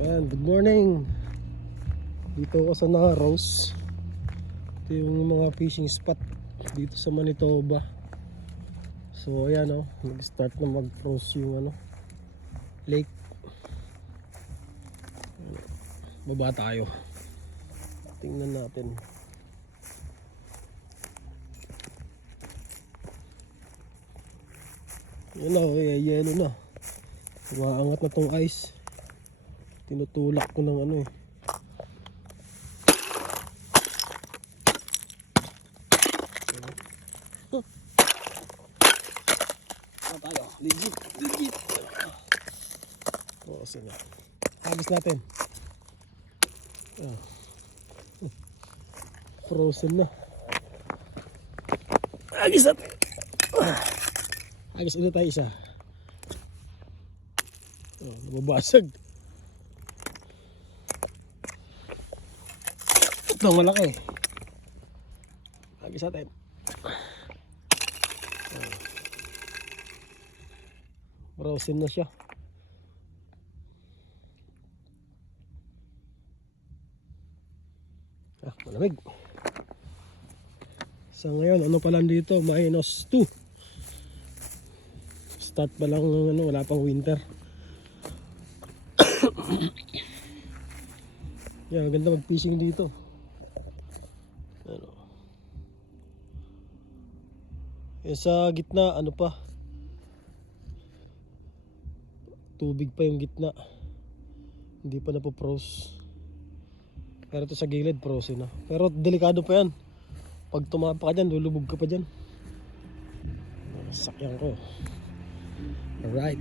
Ayan, good morning. Dito ako sa Narrows. Ito yung mga fishing spot dito sa Manitoba. So ayan nag-start na mag-froze yung lake. Baba tayo. Tingnan natin. Yan yelo na. Umaangat na tong ice. Tinutulak ko ng tayo. Legit. Oo, sige. Agis natin. Frozen na. Agis natin. Agis ulit tayo isa. Nababasag. Ito malaki. Agis natin. Frozen na siya. Malamig. Sa ngayon, ano pa lang dito? -2. Start pa lang wala pang winter. Yan, ganda mag-fishing dito. Yan sa gitna, pa? Tubig pa yung gitna. Hindi pa napo-froze. Pero ito sa gilid, frozen na. Pero delikado pa yan. Pag tumapa ka dyan, lulubog ka pa dyan. Sakyan ko. Alright.